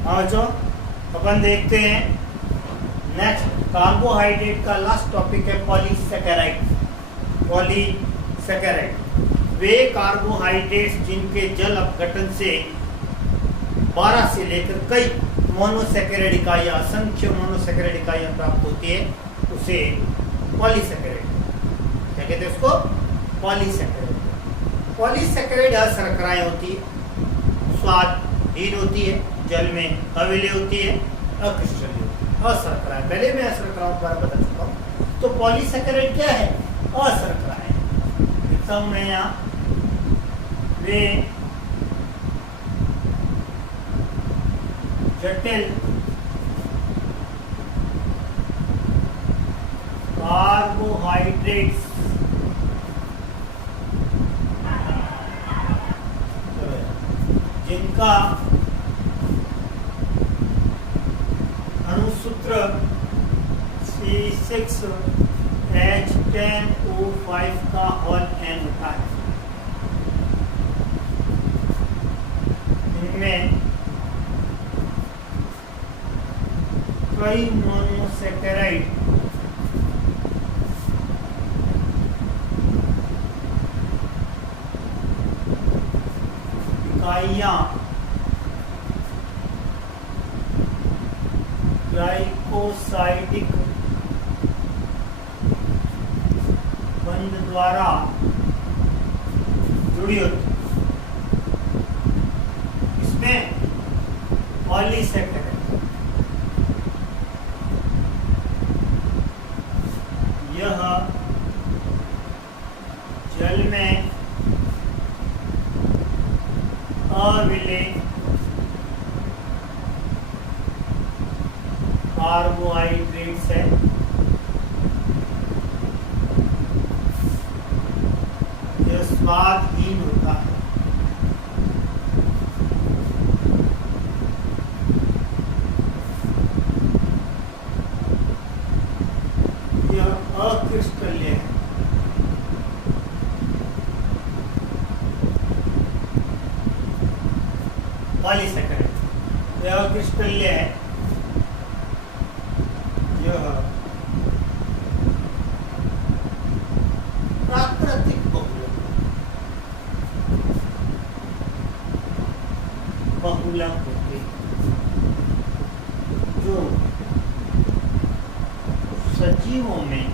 हाँ बच्चों, अपन देखते हैं नेक्स्ट कार्बोहाइड्रेट का लास्ट टॉपिक है पॉलीसेकेराइड। पॉलीसेकेराइड वे कार्बोहाइड्रेट्स जिनके जल अपघटन से 12 से लेकर कई मोनोसेकेराइड इकाइयां, असंख्य मोनोसेकेराइड इकाइयां प्राप्त होती है, उसे पॉलीसेकेराइड क्या कहते हैं? उसको पॉलीसेकेराइड। पॉलीसेकेराइड अशर्कराएं होती है, स्वादहीन होती है, जल में अविलेय होती है, अक्रिस्टलीय होती है। अशर्कराएं, पहले मैं अशर्कराओं के बारे में बता चुका हूँ। तो पॉलीसेकेराइड क्या है? अशर्कराएं। लिखता हूं मैं यहाँ, वे जटिल कार्बोहाइड्रेट्स जिनका अणुसूत्र C6H10O5 का होल n होता है। इनमें कई मोनोसेकेराइड इकाइयां ग्लाइकोसाइडिक बंध द्वारा जुड़ी होती। इसमें पॉलीसेकेराइड यह जल में अविलेय कार्बोहाइड्रेट्स है। यह स्वादहीन होता है। यह अक्रिस्टलीय है। पॉलीसेकेराइड यह अक्रिस्टलीय है। यह प्राकृतिक बहुलक होते जो सजीवों में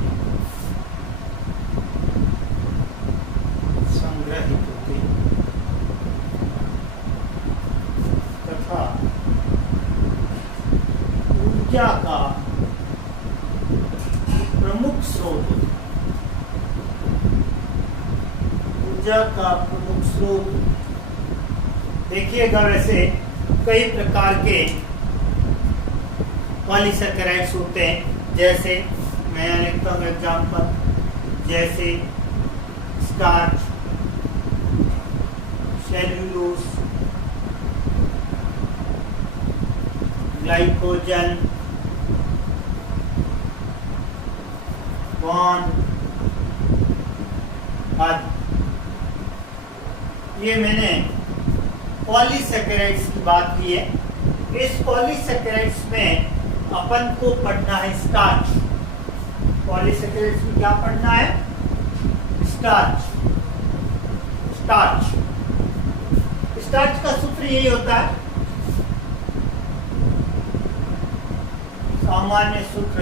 संग्रहित होते तथा ऊर्जा का प्रमुख स्रोत, ऊर्जा का प्रमुख स्रोत। देखिएगा, वैसे कई प्रकार के पॉलीसेकेराइड्स होते हैं, जैसे मैं यहाँ लिखता हूँ एग्जाम्पल, जैसे स्टार्च, सेल्यूलोज, ग्लाइकोजन, कॉर्न आदि। ये मैंने पॉलीसेकेराइड्स की बात की है। इस पॉलीसेकेराइड्स में अपन को पढ़ना है स्टार्च। पॉलीसेकेराइड्स में क्या पढ़ना है? स्टार्च। स्टार्च स्टार्च का सूत्र यही होता है, सामान्य सूत्र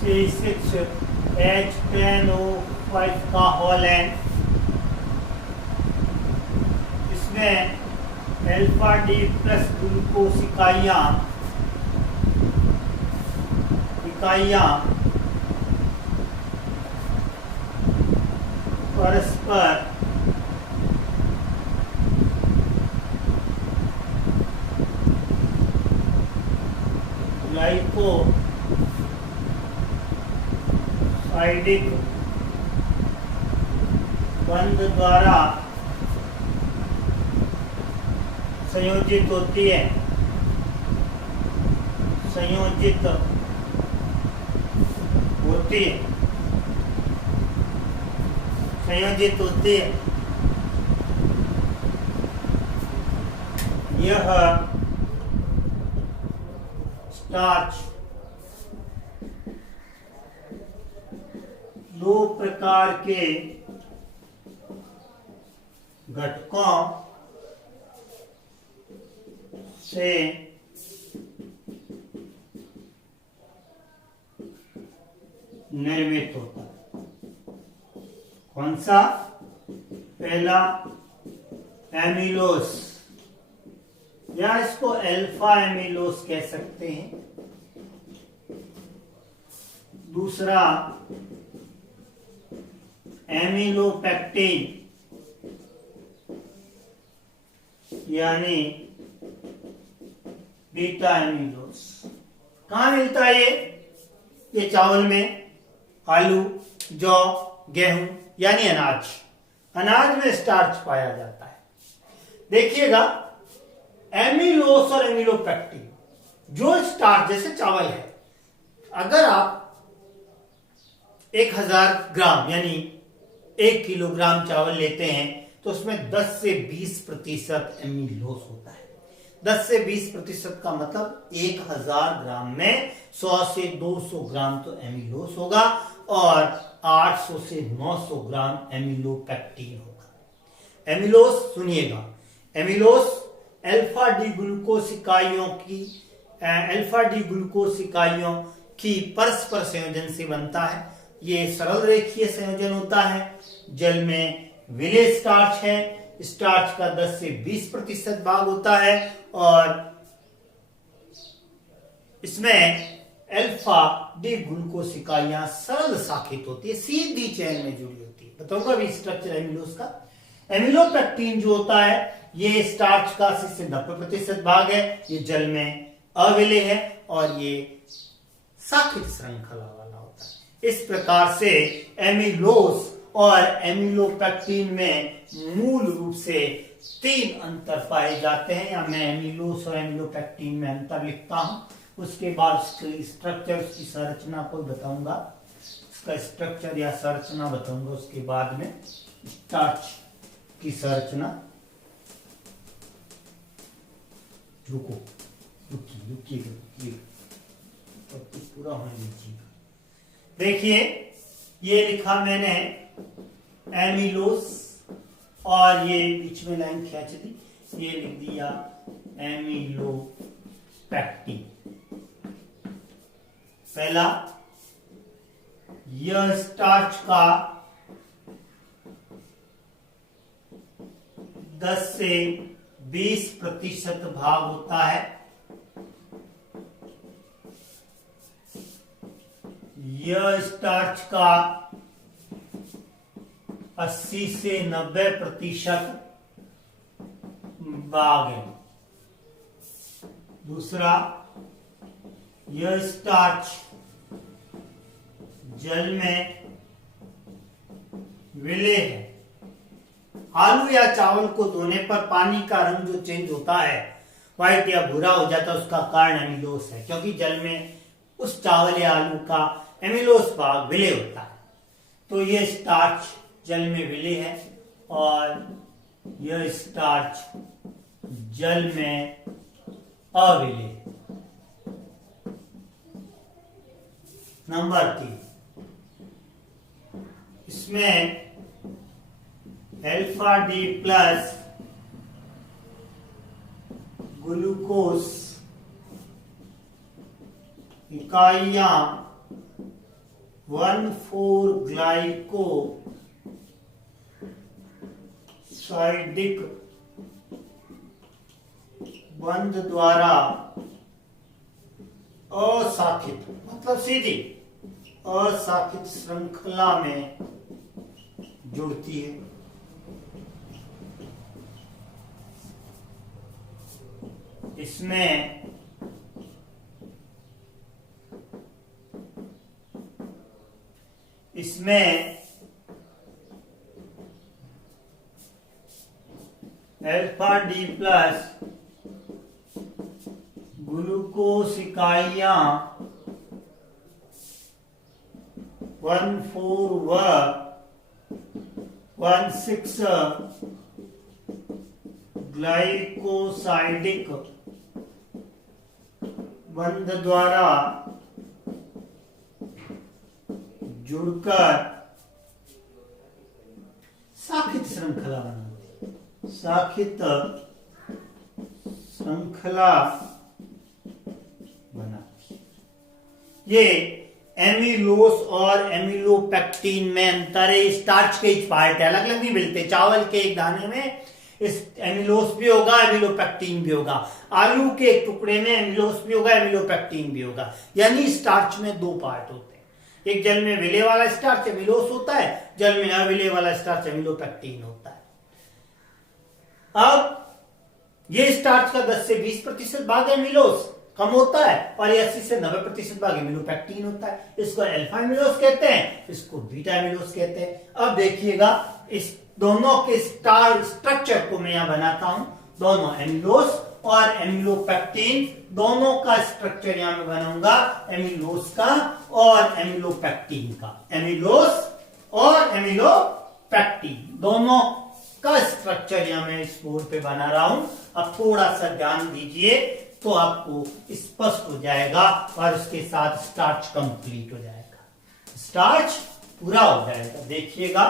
C6H10O5 का होल n। इसमें अल्फा डी प्लस ग्लूकोज इकाइयां परस्पर ग्लाइकोसाइडिक बंध द्वारा संयोजित होती है। संयोजित होती है संयोजित होती है। यह स्टार्च दो प्रकार के घटकों से निर्मित होता है। कौन सा? पहला एमिलोस, या इसको अल्फा एमिलोस कह सकते हैं। दूसरा एमिलोपेक्टिन यानी बीटा एमिलोस। कहां मिलता है ये चावल में, आलू, जौ, गेहूं यानी अनाज। अनाज में स्टार्च पाया जाता है। देखिएगा, एमिलोस और एमिलोपेक्टिन, जो स्टार्च जैसे चावल है, अगर आप 1000 ग्राम यानी 1 किलोग्राम चावल लेते हैं तो उसमें 10 से 20% एमिलोस होता है। 10 से 20% का मतलब 1000 ग्राम में 100 से 200 ग्राम तो एमिलोस होगा और 800 से 900 ग्राम एमिलोपेक्टिन होगा। एमिलोस सुनिएगा, एमिलोस अल्फा डी ग्लूकोस इकाइयों की परस्पर संयोजन से बनता है। ये सरल रेखीय संयोजन होता है। जल में विलेय स्टार्च है, स्टार्च का 10 से 20% भाग होता है और इसमें अल्फा डी ग्लूकोस इकाइयां सरल शाखित होती है, सीधी चेन में जुड़ी होती है। बताऊंगा अभी स्ट्रक्चर एमिलोस का। एमिलोपेक्टिन जो होता है ये स्टार्च का 80 से 90% भाग है। ये जल में अविलेय है और ये शाखित श्रृंखला वाला होता है। इस प्रकार से एमिलोस और एमिलोपेक्टिन में मूल रूप से 3 अंतर पाए जाते हैं, या मैं एमिलोस और एमिलोपेक्टिन में अंतर लिखता हूं। उसके बाद उसकी स्ट्रक्चर, उसकी संरचना को बताऊंगा, उसका स्ट्रक्चर या संरचना बताऊंगा। उसके बाद में स्टार्च की संरचना। रुकिए तो पूरा होने दीजिएगा। देखिए, ये लिखा मैंने एमिलोस और ये बीच में लाइन खींच दी, ये लिख दिया एमिलोपेक्टिन। पहला, यह स्टार्च का 10 से 20% भाग होता है। यह स्टार्च का 80 से 90% भाग है। दूसरा, यह स्टार्च जल में विलेय है। आलू या चावल को धोने पर पानी का रंग जो चेंज होता है, व्हाइट या भूरा हो जाता है, उसका कारण एमिलोस है, क्योंकि जल में उस चावल या आलू का एमिलोस भाग विलेय होता है। तो यह स्टार्च जल में विलेय है और यह स्टार्च जल में अविलेय। नंबर 3, इसमें अल्फा डी प्लस ग्लूकोस इकाइयां 1,4-ग्लाइको साइडिक बंध द्वारा अशाखित, मतलब सीधी अशाखित श्रृंखला में जुड़ती है। इसमें अल्फा डी प्लस ग्लूकोस इकाइयां 1,4 व 1,6 ग्लाइकोसाइडिक बंध द्वारा जुड़कर शाखित श्रृंखला बनाती है। शाखित श्रृंखला बनाती है। ये एमिलोस और एमिलोपेक्टिन में अंतर है। स्टार्च के पार्ट है, अलग अलग नहीं मिलते। चावल के एक दाने में इस एमिलोस भी होगा, एमिलोपेक्टिन भी होगा। आलू के एक टुकड़े में एमिलोस भी होगा, एमिलोपेक्टिन भी होगा। यानी स्टार्च में दो पार्ट होते हैं। एक जल में विलय वाला स्टार्च एमिलोस होता है, जल में अविलय वाला स्टार्च एमिलोपेक्टिन होता है। अब ये स्टार्च का 10 से 20% भाग एमिलोस कम होता है और 80 से 90% भाग एमिलोपेक्टिन होता है। इसको अल्फा एमिलोस कहते हैं, इसको बीटा एमिलोस कहते हैं। अब देखिएगा इस दोनों के स्ट्रक्चर को मैं यहां बनाता हूं। दोनों एमिलोस और एमिलोपेक्टिन दोनों का स्ट्रक्चर यहां मैं बनाऊंगा, एमिलोस का और एमिलोपेक्टिन का। एमिलोस और एमिलोपेक्टिन दोनों का स्ट्रक्चर यहां मैं इस बोर्ड पे बना रहा हूं। अब थोड़ा सा ध्यान दीजिए तो आपको स्पष्ट हो जाएगा और उसके साथ स्टार्च कंप्लीट हो जाएगा, स्टार्च पूरा हो जाएगा। देखिएगा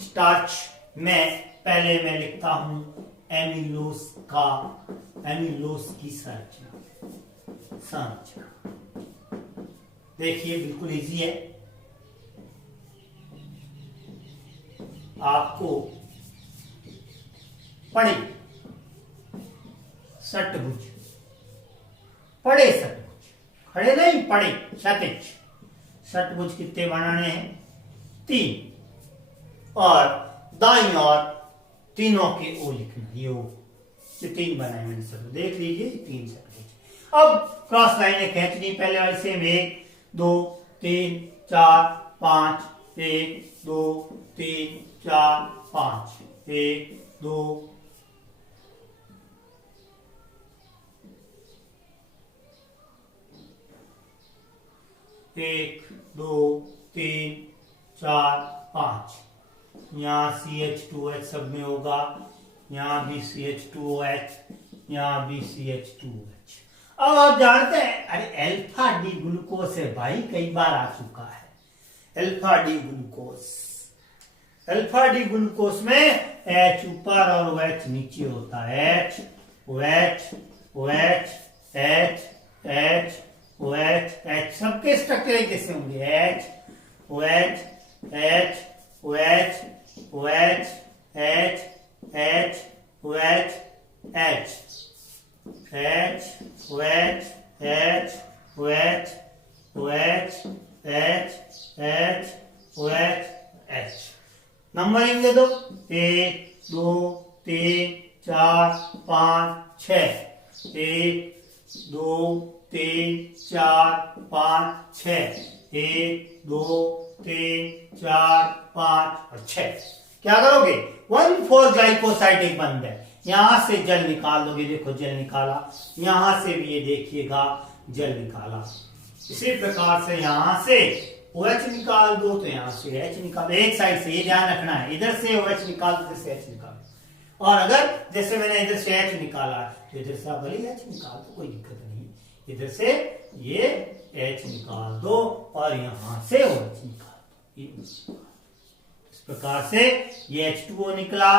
स्टार्च में पहले मैं लिखता हूं एमिलोस की संरचना। देखिए बिल्कुल इजी है। आपको पढ़े षटभुज, पढ़े षटभुज, खड़े नहीं पढ़े क्षैतिज षटभुज कितने बनाने हैं? 3 और दाईं ओर तीनों के ओ लिखना। ये 3 बनाए मैंने सब, देख लीजिए 3 षटभुज। अब क्रॉस लाइनें खींचनी पहले वाले से 1 2 3 4 5 1 2 3 4 5 1 2 1 2 3 4 5। यहाँ CH2H सब में होगा, यहाँ भी CH2OH, यहाँ भी CH2OH। अब आप जानते हैं, अरे अल्फा डी ग्लूकोज है भाई, कई बार आ चुका है। Alpha D glucose, alpha D glucose में H ऊपर और OH नीचे होता है। H OH OH H H OH H, सबके स्ट्रक्चर एक जैसे होंगे। H OH H OH OH H H OH H H OH H OH OH H H OH H। Numbering दे दो, 1 2 3 4 5 6। 1 2 3 4 5 6। 1 2 3 4 5 और 6। क्या करोगे? 1,4 ग्लाइकोसाइड एक बंद है, यहां से जल निकाल दोगे। देखो जल निकाला, यहां से भी ये देखिएगा जल निकाला। इसी प्रकार से यहां से OH निकाल दो तो यहां से H निकाल, एक साइड से, ये ध्यान रखना है। इधर से OH निकाल दो, इधर से H निकाल दो। और अगर जैसे मैंने इधर से H निकाला तो इधर से आप भले H निकाल दो, कोई दिक्कत नहीं। इधर से ये H निकाल दो और यहां से OH निकाल दो। इस प्रकार से ये H2O निकला,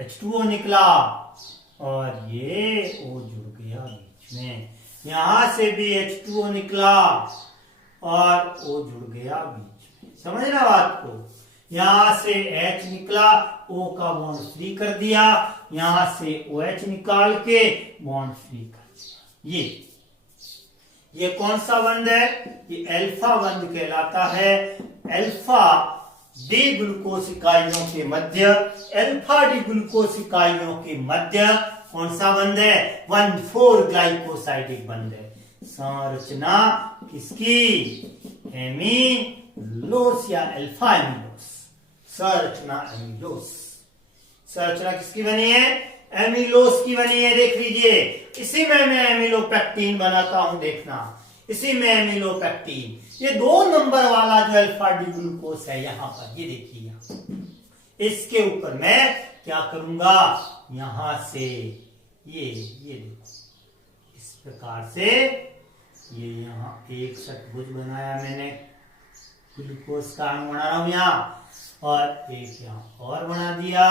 H2O निकला और ये O जुड़ गया बीच में। यहां से भी H2O निकला और O जुड़ गया बीच में। समझना बात को? यहां से H निकला, O का बॉन्ड फ्री कर दिया, यहां से OH निकाल के बॉन्ड फ्री कर दिया। ये कौन सा बंध है? ये अल्फा बंध कहलाता है। अल्फा डी ग्लूकोज इकाइयों के मध्य, अल्फा डी ग्लूकोज इकाइयों के मध्य कौन सा बंध है? 1,4 ग्लाइकोसाइडिक बंध है। संरचना किसकी? एमिलोस या अल्फा एमिलोस। संरचना एमिलोस। संरचना किसकी बनी है? एमिलोस की बनी है। देख लीजिए, इसी में मैं एमिलोपेक्टिन बनाता हूं, देखना, इसी में एमिलोपेक्टिन। ये 2 नंबर वाला जो अल्फा डी ग्लूकोज है यहां पर, ये देखिए, इसके ऊपर मैं क्या करूंगा? यहां से ये देखो, इस प्रकार से ये यहाँ एक षटभुज बनाया मैंने, ग्लूकोज का अणु बना रहा हूं यहाँ, और एक यहाँ और बना दिया।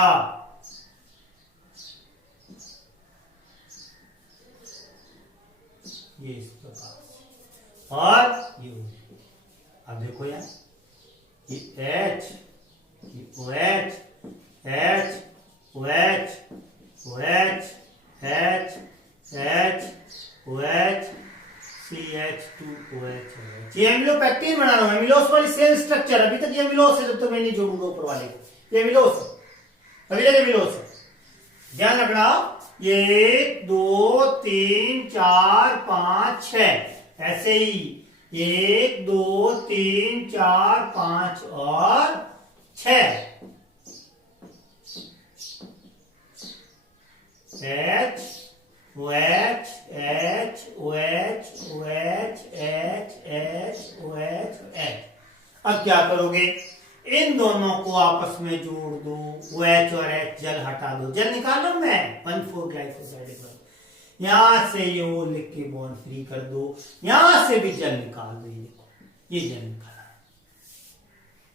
ये इस प्रकार से, और ये अब देखो यार, ये H, ये OH, H, OH, OH, H, H, OH, CH2OH। ये एमिलोपेक्टिन बना रहा हूं, एमिलोस वाली सेम स्ट्रक्चर। अभी तक ये एमिलोस है, जब तक मैं नहीं जोड़ूंगा ऊपर वाले को। ये एमिलोस है, अभी तक एमिलोस है। ध्यान रखना, ये 1 2 3 4 5 6 ऐसे ही 1 2 3 4 5 और 6। H OH H OH OH H H OH H। अब क्या करोगे, इन दोनों को आपस में जोड़ दो, OH और H जल हटा दो, जल निकालो मैं 1,4 ग्लाइकोसाइड। यहां से ये O लिख के बॉन्ड फ्री कर दो, यहां से भी जल निकाल दो। ये देखो, ये जल निकाला,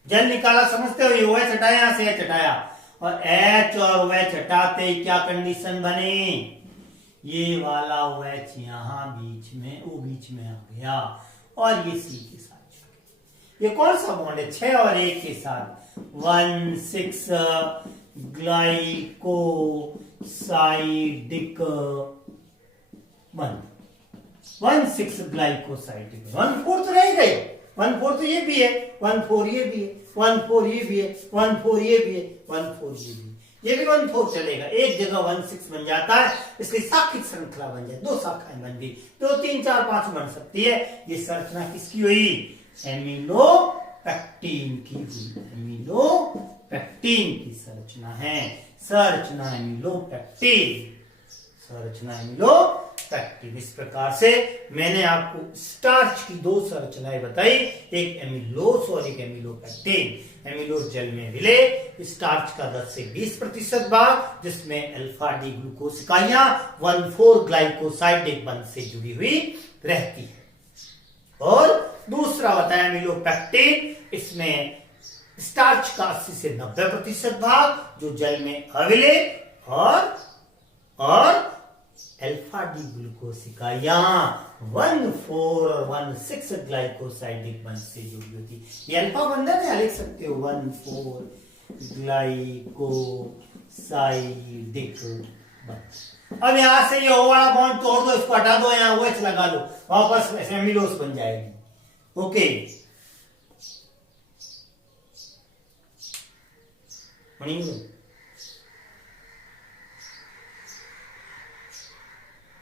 जल निकाला, समझते हो? ये OH हटाया, यहां से H हटाया, और H और OH हटाते ही क्या कंडीशन बनी, ये वाला OH यहां बीच में, O बीच में आ गया, और ये C के साथ जुड़ गया। ये कौन सा बॉन्ड है? 6 और 1 के साथ 1,6 ग्लाइकोसाइडिक बंद, 1,6 ग्लाइकोसाइडिक। 1,4 तो रह गए, 1,4 तो ये भी है, 1,4 ये भी है, 1,4 ये भी है, 1,4 ये भी है, 1,4 ये भी है, ये भी 1,4 चलेगा। एक जगह 1,6 बन जाता है, इसलिए शाखित श्रृंखला बन जाए, 2 शाखाएं बन गई, 2 3 4 5 बन सकती है। ये संरचना किसकी हुई? एमिलोपेक्टिन की हुई, एमिलोपेक्टिन की संरचना है, संरचना एमिलोपेक्टिन, संरचना एमिलोपेक्टिन। इस प्रकार से मैंने आपको स्टार्च की 2 संरचनाएं बताई, एक एमिलोस और एक एमिलोपेक्टिन। एमिलोस जल में विलय, स्टार्च का 10 से 20% भाग, जिसमें अल्फा डी ग्लूकोज इकाइयां 1,4 ग्लाइकोसाइडिक बंध से जुड़ी हुई रहती है। और दूसरा बताया एमिलोपेक्टिन, इसमें स्टार्च का 80 से 90% भाग, जो जल में अविलय, और अल्फा डी ग्लूकोज इकाइयां 1,4 और 1,6 ग्लाइकोसाइडिक बंध से जुड़ी होती। ये अल्फा बंधन है, लिख सकते हो 1,4 ग्लाइकोसाइडिक बंध। अब यहां से ये O वाला बॉन्ड तोड़ दो, इसको हटा दो, यहां OH लगा लो, वापस एमिलोस बन जाएगी। ओके, बनी